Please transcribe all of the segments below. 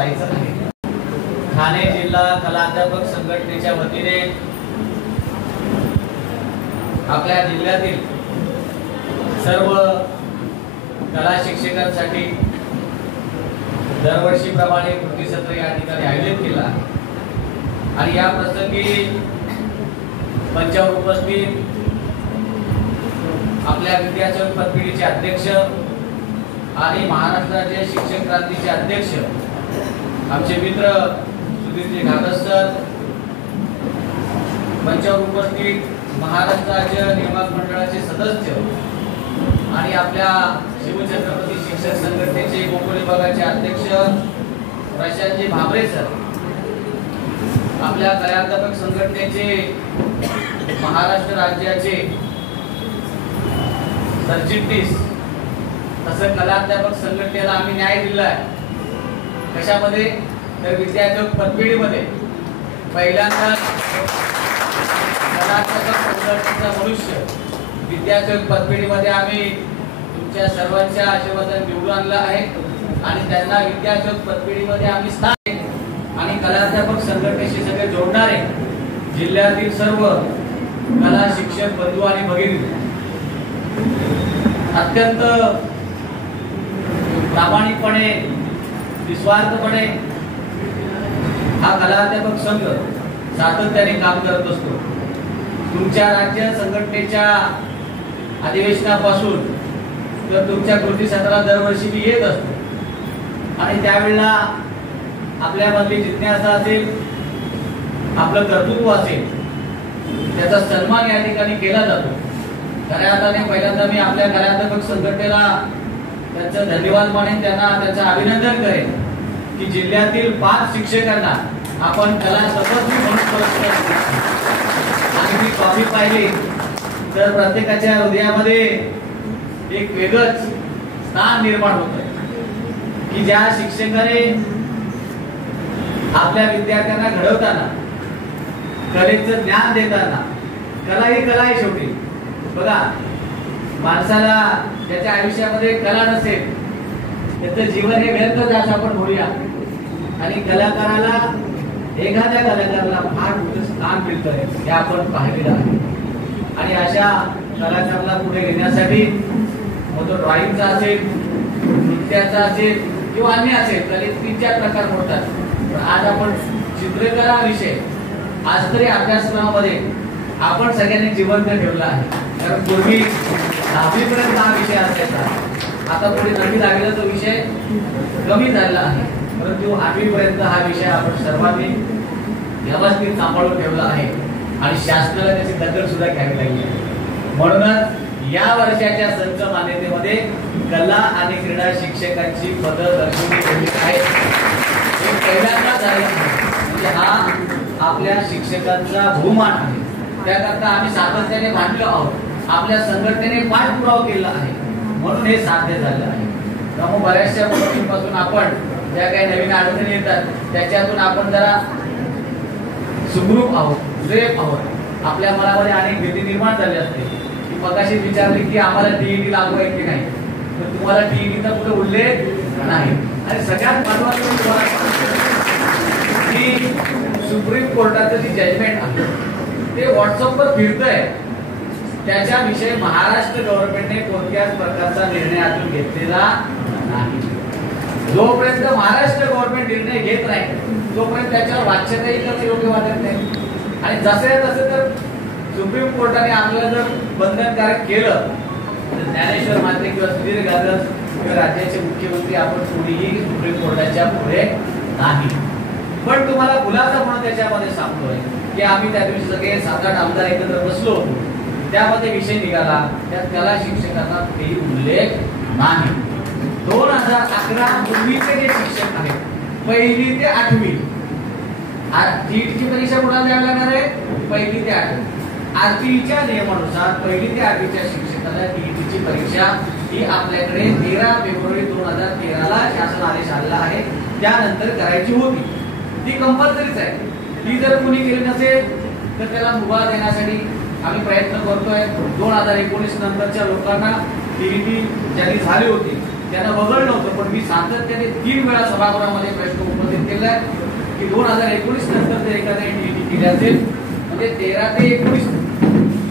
जायचं आहे। ठाणे जिल्हा कलाध्यापक संघटनेच्या वतीने आपल्या जिल्ह्यातील सर्व कला शिक्षकांसाठी दरवर्षीप्रमाणे कृती सत्र या ठिकाणी आयोजित केला आणि या प्रसंगी मंचावर उपस्थित आपल्या विद्याचल पतपिढीचे अध्यक्ष आणि महाराष्ट्राचे शिक्षक क्रांतीचे अध्यक्ष आमचे मित्र सुधीरजी घागस सर, मंचावर उपस्थित महाराष्ट्राचे नियामक मंडळाचे सदस्य आणि आपल्या शिवछत्रपती शिक्षक संघटनेचे कोकण विभागाचे अध्यक्ष प्रशांतजी भामरे सर, आपल्या कलाध्यापक संघटनेचे महाराष्ट्र राज्याचे सरचिटणीस, तसं कलाध्यापक संघटनेला आम्ही न्याय दिला आहे। कशामध्ये? तर विद्यार्थी पतपिढीमध्ये पहिल्यांदा कलाध्यापक संघटनेचा मनुष्य विद्यार्थी पतपिढीमध्ये आम्ही तुमच्या सर्वांच्या आशीर्वादाने निवडून आणला आहे आणि त्यांना विद्यार्थी पतपिढीमध्ये आम्ही स्थान आणि कलाध्यापक संघटनेशी सगळे जोडणारे जिल्ह्यातील सर्व कला शिक्षक बंधू आणि भगिनी अत्यंत प्रामाणिकपणे निस्वार्थपणे हा कलाध्यापक संघ सातत्याने काम करत असतो। तुमच्या राज्य संघटनेच्या अधिवेशनापासून तर तुमच्या कृती सत्राला दरवर्षी मी येत असतो आणि त्यावेळेला आपल्यामध्ये जिज्ञासा असेल, आपलं कर्तृत्व असेल, त्याचा सन्मान या ठिकाणी केला जातो। खऱ्या अर्थाने पहिल्यांदा मी आपल्या कलाध्यापक संघटनेला त्यांचा धन्यवाद मानेन, त्यांना त्याचं अभिनंदन करेन की जिल्ह्यातील 5 शिक्षकांना आपण कला तपस्वी म्हणून पुरस्कार आणि मी कॉपी पाहिली तर प्रत्येकाच्या हृदयामध्ये एक वेगळंच स्थान निर्माण होतं की ज्या शिक्षकाने आपल्या विद्यार्थ्यांना घडवताना, कलेचं ज्ञान देताना, कला ही कला आहे शेवटी। बघा, माणसाला त्याच्या आयुष्यामध्ये कला नसेल त्याचं जीवन हे व्यर्थच असं आपण बोलूया आणि कलाकाराला, एखाद्या कलाकाराला फार मोठं स्थान मिळतंय हे आपण पाहिलेलं आहे आणि अशा कलाकाराला पुढे घेण्यासाठी मग तो ड्रॉइंगचा असेल, नृत्याचा असेल किंवा अन्य असेल, कलेत 3-4 प्रकार मोडतात। पण आज आपण चित्रकला विषय आज तरी अभ्यासक्रमामध्ये आपण सगळ्यांनी जिवंत ठेवला आहे। कारण पूर्वी 10वी पर्यंत हा विषय असायचा, आता पुढे 9वी-10वीला तो विषय कमी झालेला आहे, परंतु 8वी पर्यंत हा विषय आपण सर्वांनी व्यवस्थित सांभाळून ठेवला आहे आणि शासनाला त्याची दखल सुद्धा घ्यावी लागली आहे। म्हणूनच या वर्षाच्या संच मान्यतेमध्ये कला आणि क्रीडा शिक्षकांची पदं दर्शवली गेली आहेत। हे पहिल्यांदा झालं म्हणजे हा आपल्या शिक्षकांचा बहुमान आहे। त्याकरता आम्ही सातत्याने भांडलो आहोत, आपल्या संघटनेने पाठपुरावा केला आहे, म्हणून हे साध्य झालं आहे। त्यामुळे बऱ्याचशा गोष्टींपासून आपण ज्या काही नवीन अडचणी येतात त्याच्यातून आपण जरा सुखरूप आहोत, सुरेख आहोत। आपल्या मनामध्ये अनेक भीती निर्माण झाली असते की मगाशी विचारली की आम्हाला टीईटी लागू आहे की नाही, तर तुम्हाला टीईटीचा कुठे उल्लेख नाही आणि सगळ्यात महत्त्वाचं की सुप्रीम कोर्टाचं जे जजमेंट आहे ते व्हॉट्सअपवर फिरतंय, त्याच्याविषयी महाराष्ट्र गव्हर्नमेंटने कोणत्याच प्रकारचा निर्णय अजून घेतलेला नाही। जोपर्यंत महाराष्ट्र गव्हर्नमेंट निर्णय घेत नाही तोपर्यंत त्याच्यावर वाच्यताही करणं योग्य वाटत नाही आणि जसे तसे तर सुप्रीम कोर्टाने आपल्याला जर बंधनकारक केलं तर ज्ञानेश्वर मात्रे किंवा सुधीर घागस किंवा राज्याचे मुख्यमंत्री आपण कोणीही सुप्रीम कोर्टाच्या पुढे नाही। पण तुम्हाला खुलासा म्हणून त्याच्यामध्ये सांगतोय की आम्ही त्या दिवशी सगळे 7-8 आमदार एकत्र बसलो, त्यामध्ये विषय निघाला, त्यात कला शिक्षकांना काही उल्लेख नाही। 2011 पूर्वीचे जे शिक्षक आहेत 1ली ते 8वी टीईटीची परीक्षा कुणाला द्यावी लागणार आहे? 1ली ते 8वी। आरटीईच्या नियमानुसार 1ली ते 8वीच्या शिक्षकाला टीईटीची परीक्षा ही आपल्याकडे 13 फेब्रुवारी 2013ला शासन आदेश आलेला आहे, त्यानंतर करायची होती। ती कंपल्सरीच आहे। ती जर कुणी केली नसेल तर त्याला मुभा देण्यासाठी आम्ही प्रयत्न करतोय। 2019 नंतरच्या लोकांना टीईटी ज्यांनी झाली होती त्यांना वगळ नव्हतं, पण मी सातत्याने 3 वेळा सभागृहामध्ये प्रश्न उपस्थित केलाय की 2019 नंतर जर एखाद्या टीईटी केली असेल, म्हणजे 13 ते 19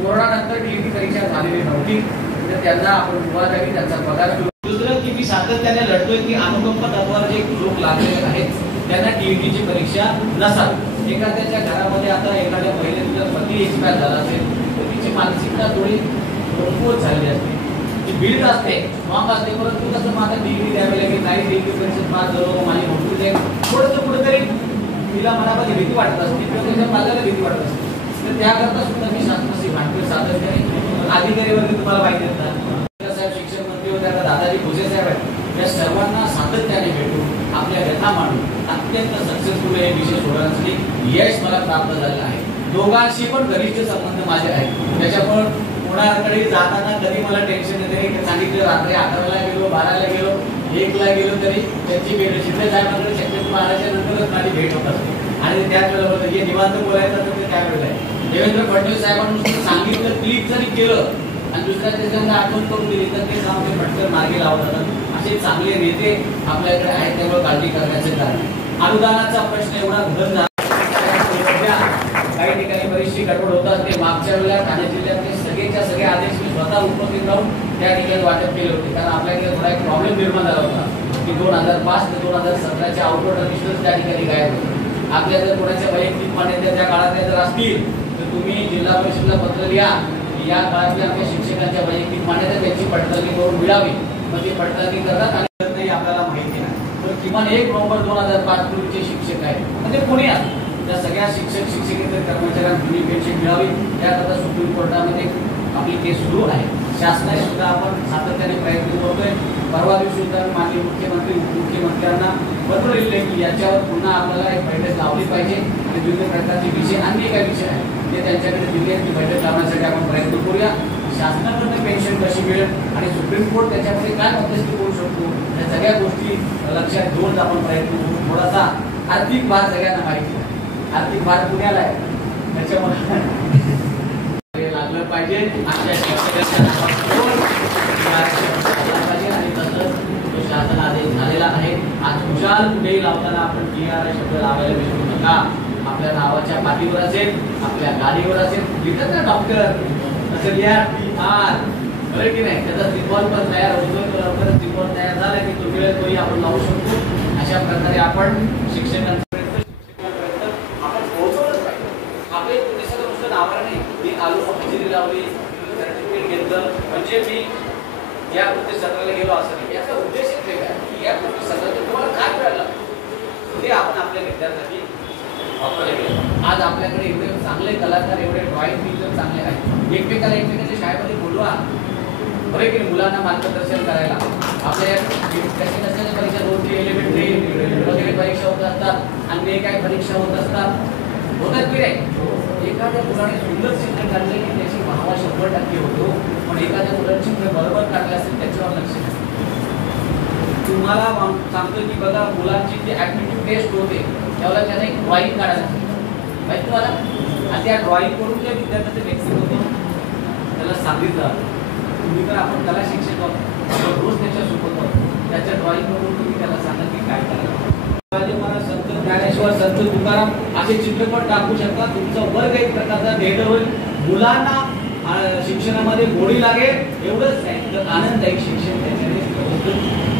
कोरोना नंतर टीईटी परीक्षा झालेली नव्हती, तर त्यांना आपण मुभा द्यावी, त्यांचा पगार. दुसरं की मी सातत्याने लढतोय की अनुकंप तत्वावर जे लोक लागलेले आहेत त्यांना टीईटीची परीक्षा नसावी. एखाद्याच्या घरामध्ये आता एखाद्या महिलेचा पती एक्सपायर झाला असेल तर तिची मानसिकता थोडी कमकुवत झालेली असते, ती भीड असते, मॉक असते, परंतु कसं माझा टीईटी द्यावी लागेल, नाही टीईटी परीक्षेत पास झालो, माझी नोकरी जाईल, थोडंसं कुठेतरी तिला मनामध्ये भीती वाटत असते किंवा त्याच्या माझ्याला भीती वाटत असते. तर त्याकरता सुद्धा मी शासनाशी भांडतोय सातत्याने. अधिकारीवरती तुम्हाला माहिती देतात साहेब, शिक्षण मंत्री होते, आता दादाजी भुसे साहेब आहेत, या सर्वांना सातत्याने भेटून आपल्या व्यथा मांडून अत्यंत सक्सेसफुल हे विषय सोडवण्यासाठी यश मला प्राप्त झालेलं आहे. दोघांशी पण घरीचे संबंध माझे आहेत, त्याच्यामुळे कोणाकडे जाताना कधी मला टेन्शन येते. सांगितलं रात्री 11ला गेलो, 12ला गेलो, 1ला गेलो तरी त्यांची भेट शिंदे साहेबांकडे शक्यतो 12च्या नंतरच माझी भेट होत असते. आणि त्याच वेळेला होतं हे निवांत बोलायचं तर ते त्यावेळेला आहे. देवेंद्र फडणवीस साहेबांनी सांगितलं, क्लिक जरी केलं आणि दुसऱ्या दिवसांना आठवण करून दिली तर ते काम ते पटकन मार्गी लावत जातात. असे चांगले नेते आपल्याकडे आहेत, त्यामुळे काळजी करण्याचे कारण. अनुदानाचा प्रश्न एवढा गहन झाला, काही ठिकाणी बरीचशी गडबड होत असते. मागच्या वेळेला ठाणे जिल्ह्यातले सगळेच्या सगळे आदेश मी स्वतः उपस्थित राहून त्या ठिकाणी वाटप केले होते, कारण आपल्याकडे थोडा एक प्रॉब्लेम निर्माण झाला होता की 2005 ते 2017च्या आउटवर्ड रजिस्टर त्या ठिकाणी गायब होते. आपल्या जर कोणाच्या वैयक्तिक मान्यता त्या काळातल्या जर असतील तर तुम्ही जिल्हा परिषदेला पत्र लिहा की या काळातल्या आमच्या शिक्षकांच्या वैयक्तिक मान्यता त्यांची पडताळणी करून मिळावी. मग ती पडताळणी करतात आणि आपल्याला माहिती नाही, तर किमान 1 नोव्हेंबर 2005 पूर्वीचे शिक्षक आहेत, म्हणजे कोणी असतात त्या सगळ्या शिक्षक शिक्षकेतर कर्मचाऱ्यांना जुनी पेन्शन मिळावी, त्याकरता सुप्रीम कोर्टामध्ये आपली केस सुरू आहे. शासनाने सुद्धा आपण सातत्याने प्रयत्न करतोय. परवा दिवशी सुद्धा माननीय मुख्यमंत्री उपमुख्यमंत्र्यांना पत्र लिहिले की याच्यावर पुन्हा आपल्याला एक बैठक लावली पाहिजे आणि विविध प्रकारचे विषय, अन्य काही विषय आहेत ते त्यांच्याकडे दिले, ती बैठक लावण्यासाठी आपण प्रयत्न करूया. शासनाकडनं पेन्शन कशी मिळेल आणि सुप्रीम कोर्ट त्याच्यामध्ये काय मध्यस्थी करू शकतो, या सगळ्या गोष्टी लक्षात घेऊन आपण प्रयत्न करू. थोडासा आर्थिक भार सगळ्यांना माहिती आहे, आर्थिक भार पुण्याला आहे, त्याच्यामुळे लागलं पाहिजे. आमच्या शिक्षकांच्या पाहिजे आणि तसंच तो शासन आदेश झालेला आहे. आज खुशाल कुठेही लावताना आपण TR शब्द लावायला विसरू नका. आपल्या नावाच्या पाठीवर असेल, आपल्या गाडीवर असेल, लिहितात ना डॉक्टर, असं लिहा TR, बरं की नाही. त्याचा त्रिकोण पण तयार होतो, लवकरच त्रिकोण तयार झाला की तो वेळ तोही आपण लावू शकतो. अशा प्रकारे आपण शिक्षकांपर्यंत आपण पोहोचवलंच पाहिजे. आपले सगळं नुसतं नावाला नाही, मी आलो हजेरी लावली, सर्टिफिकेट घेतलं म्हणजे मी या कृती सत्राला गेलो असं नाही. याचा उद्देश एक वेगळा आहे की या कृती सत्रात तुम्हाला काय मिळालं ते आपण आपल्या विद्यार्थ्यांसाठी वापरले गेले. आज आपल्याकडे एवढे चांगले कलाकार, एवढे ड्रॉइंग टीचर चांगले आहेत, एकमेकांच्या शाळेमध्ये बोलवा, बरे की मुलांना मार्गदर्शन करायला. आपल्या कशी नसल्याच्या परीक्षा 2 एलिमेंटरी वगैरे परीक्षा होत असतात, अन्य काही परीक्षा होत असतात, होतात की नाही. एखाद्या मुलाने सुंदर चित्र काढले की त्याची भावा 100% होतो, पण एखाद्या मुलाने चित्र बरोबर काढले असेल त्याच्यावर लक्ष नाही. तुम्हाला सांगतो की बघा, मुलांची जी ऍप्टिट्यूड टेस्ट होते त्यावेळेला त्यांना एक ड्रॉइंग काढायला माहिती तुम्हाला, आणि त्या ड्रॉइंग करून त्या विद्यार्थ्याचं व्यक्तिमत्व त्याला सांगितलं. तुम्ही तर आपण कला शिक्षक आहोत, रोज त्याच्या सोबत आहोत, त्याच्या ड्रॉइंग करून तुम्ही त्याला सांगा की काय करायला. मला संत ज्ञानेश्वर, संत तुकाराम असे चित्रपट दाखवू शकता. तुमचा वर्ग एक प्रकारचा थिएटर होईल, मुलांना शिक्षणामध्ये गोडी लागेल. एवढंच नाही तर आनंददायी शिक्षण त्याच्याने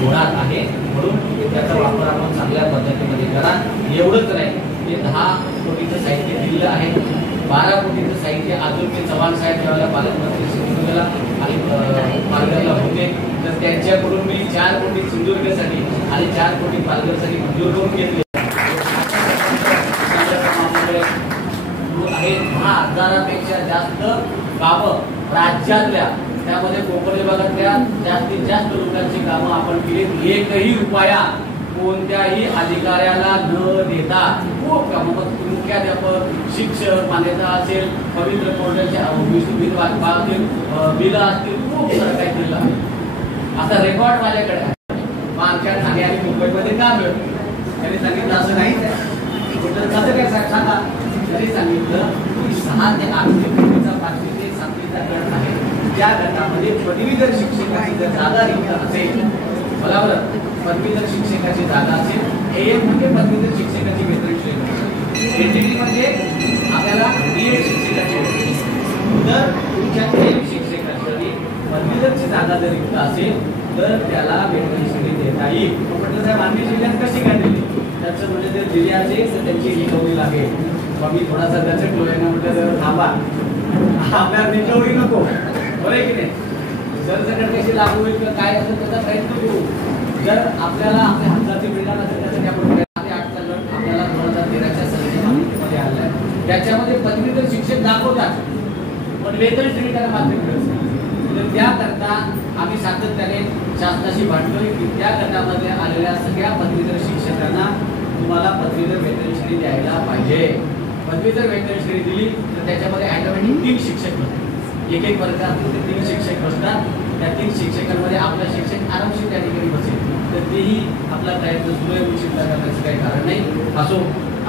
होणार आहे. म्हणून त्याचा वापर आपण चांगल्या पद्धतीमध्ये करा. एवढंच नाही, हे 10 कोटीचं साहित्य दिलेलं आहे, 12 कोटीचं साहित्य अजून ते चव्हाण साहेब ज्यावेळेला पालकमंत्री सिंधुदुर्गला आणि पालघरला होते तर त्यांच्याकडून मी 4 कोटी सिंधुदुर्गसाठी आणि 4 कोटी पालघरसाठी मंजूर करून घेतले आहे. 10,000पेक्षा जास्त गावं राज्यातल्या, त्यामध्ये कोकण विभागातल्या जास्तीत जास्त लोकांची कामं आपण केली. एकही रुपया कोणत्याही अधिकाऱ्याला न देता खूप कामं, मुख्याध्यापक, शिक्षक मान्यता असेल, पवित्र पोर्टलच्या बिलं असतील, खूप सारं काही केलं आहे. आता रेकॉर्ड माझ्याकडे आहे. मग आमच्या ठाणे आणि मुंबईमध्ये का मिळतं त्यांनी सांगितलं असं नाही, कसं काय सांगा. त्यांनी सांगितलं की 6 ते 8 कोटीचा 5वी ते 7वीचा गट आहे, त्या गटामध्ये पदवीधर शिक्षकाची जर जागा रिक्त असेल बरोबर. पदवीधर शिक्षकाची जागा असेल, AM म्हणजे पदवीधर शिक्षकाची वेतन श्रेणी, ATD म्हणजे आपल्याला BEd शिक्षकाची. तर तुमच्या AM शिक्षकाची पदवीधरची जागा जर रिक्त असेल तर त्याला वेतन श्रेणी देता येईल. म्हटलं साहेब आम्ही जिल्ह्यात कशी काय दिली? त्याचं म्हणजे जर दिली असेल तर त्यांची रिकव्हरी लागेल. मग मी थोडासा दचकलोय ना, म्हटलं जर थांबा, आपल्याला रिकव्हरी नको, बरोबर की नाही? जर सगळं कशी लागू होईल किंवा काय असेल त्याचा प्रयत्न करू. जर आपल्याला आपल्या हाताची मिळणार असेल त्यासाठी आपण 8चा गट आपल्याला 2013च्या संघटनेमध्ये आला आहे. त्याच्यामध्ये पदवीधर शिक्षक दाखवतात पण वेतन श्रेणी त्याला मात्र मिळत नाही. तर त्याकरता आम्ही सातत्याने शासनाशी भांडतोय की त्या गटामध्ये आलेल्या सगळ्या पदवीधर शिक्षकांना तुम्हाला पदवीधर वेतन श्रेणी द्यायला पाहिजे. पदवीधर वेतन श्रेणी दिली तर त्याच्यामध्ये ऑटोमॅटिक 3 शिक्षक बसतात. एक वर्गात 3 शिक्षक बसतात. त्या 3 शिक्षकांमध्ये आपला शिक्षक आरामशीर त्या ठिकाणी बसेल. तर तेही आपला प्रयत्न सुरू चिंता करण्याचं काही कारण नाही. असो,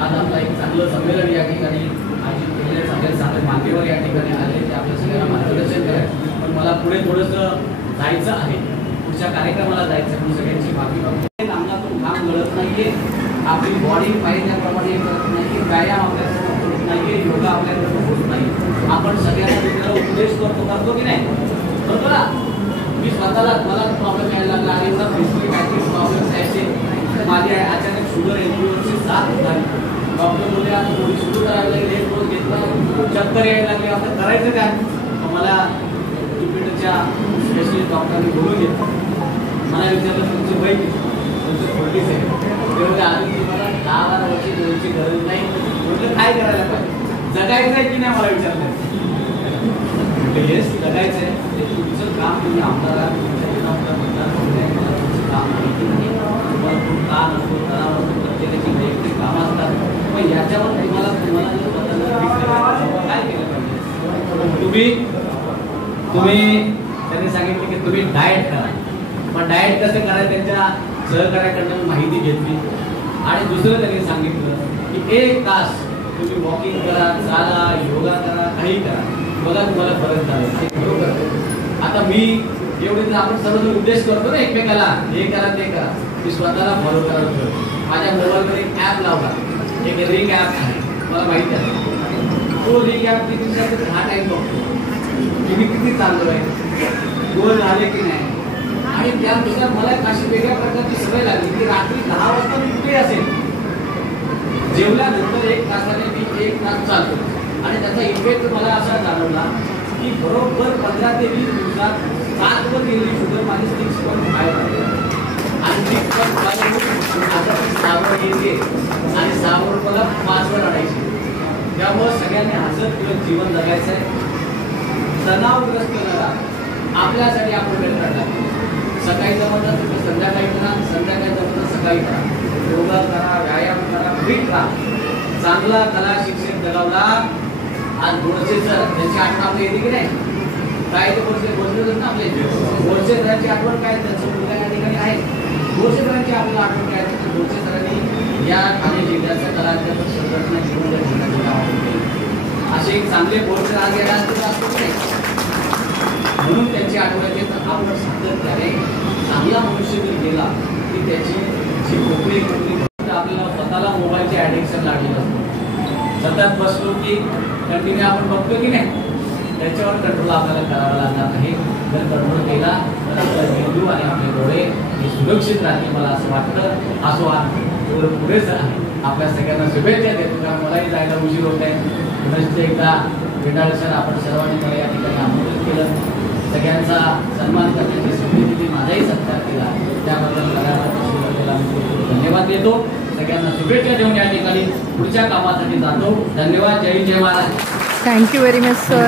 आज आपला एक चांगलं संमेलन या ठिकाणी आयोजित केलेलं, चांगले मान्यवर या ठिकाणी आले, ते आपल्या सगळ्यांना मार्गदर्शन करायचं. पण मला पुढे थोडंसं जायचं आहे, पुढच्या कार्यक्रमाला जायचं आहे. म्हणून सगळ्यांची माफी मागतो. अंगातून घाम गळत नाहीये, आपली बॉडी पाहिल्याप्रमाणे करत नाही, व्यायाम आपल्याकडे होत नाहीये, योगा आपल्याकडे होत नाही. आपण सगळ्यांना मित्राला उपदेश करतो की नाही? बरोबर ना? मी स्वतःला मला प्रॉब्लेम यायला लागला आणि मला फिजिकली काहीतरी प्रॉब्लेम यायचे. माझी अचानक शुगर एनजीओची साथ झाली. डॉक्टर बोलले आता थोडी सुरू करायला लागली, एक रोज घेतला, चक्कर यायला लागले. आता करायचं काय? मला ज्युपिटरच्या स्पेशलिस्ट डॉक्टरांनी बोलून घेतलं. मला विचारलं तुमची वय किती? तुमचं 40 आहे. तेवढे अजून तुम्हाला 10-12 वर्षी दोनची गरज नाही. म्हटलं काय करायला पाहिजे? जगायचं आहे की नाही मला विचारलं. येस, जगायचं आहे. तुमचं काम तुम्ही आमदार काम माहिती नाही. तुम्हाला खूप काम असतो, तणाव असतो, प्रत्येकाची वैयक्तिक कामं असतात. मग याच्यावर तुम्हाला काय केलं पाहिजे? तुम्ही त्यांनी सांगितलं की तुम्ही डाएट करा. मग डाएट कसं करायचं त्यांच्या सहकार्याकडनं माहिती घेतली. आणि दुसरं त्यांनी सांगितलं की 1 तास तुम्ही वॉकिंग करा, चाला, योगा करा, काही करा, बघा तुम्हाला फरक झाला. आता मी एवढे आपण सर्व उद्देश करतो ना एकमेकाला, हे करा ते करा, मी स्वतःला फॉलो करायला माझ्या मोबाईलमध्ये एक ॲप लावला, एक रिंग ॲप आहे, मला माहिती आहे. तो रिंग ॲप मी 10 टाईम बघतो मी किती चाललो आहे, गोल झाले की नाही. आणि त्यानुसार मला अशी वेगळ्या प्रकारची सवय लागली की रात्री 10 वाजता मी कुठे असेल, जेवल्यानंतर 1 तासाने मी 1 तास चालतो. आणि त्याचा इफेक्ट मला असा जाणवला की बरोबर 15 ते 20 दिवसात 7 वर गेली शुगर माझी 6.5 आहे. आणि 6.5 येते आणि 6 वर मला 5 वर आणायची. त्यामुळे सगळ्यांनी हसत खेळत जीवन जगायचं आहे. तणावग्रस्त नका, आपल्यासाठी आपण वेळ काढला. सकाळी जमत असेल तर संध्याकाळी करा, संध्याकाळी जमत तर सकाळी करा. योगा करा, व्यायाम करा, फिट राहा. चांगला कला शिक्षक जगावला. आज गोडसे सर त्यांची आठवण आपली येते की नाही? काय ते गोडसे ना आपले गोडसे सरांची आठवण काय, त्यांचं मुलगा या ठिकाणी आहे. गोडसे सरांची आपल्याला आठवण काय, गोडसे सरांनी या ठाणे जिल्ह्याच्या कलाकार संघटना घेऊन या ठिकाणी गावात केली. असे एक चांगले गोडसे आज गेला असतो नाही, म्हणून त्यांची आठवण येते. तर आपण सातत्याने चांगला मनुष्य जर गेला की त्याची जी कोकणी आपल्याला स्वतःला मोबाईलची ॲडिक्शन लागलेलं असतं. सतत बसलो की कंटिन्यू आपण बघतो की नाही, त्याच्यावर कंट्रोल आपल्याला करावा लागणार आहे. जर कंट्रोल केला तर आपला मेंदू आणि आपले डोळे हे सुरक्षित राहतील, मला असं वाटतं. असो आज पुरेसं आहे. आपल्या सगळ्यांना शुभेच्छा देतो, कारण मलाही जायला उशीर होत आहे. पुनश्च एकदा भेटाळ सर आपण सर्वांनी मला या ठिकाणी आमंत्रित केलं, सगळ्यांचा सन्मान करण्याची संधी दिली, माझाही सत्कार केला, त्याबद्दल धन्यवाद देतो. सगळ्यांना शुभेच्छा देऊन या ठिकाणी पुढच्या कामासाठी जातो. धन्यवाद. जय जय महाराज. Thank you very much sir.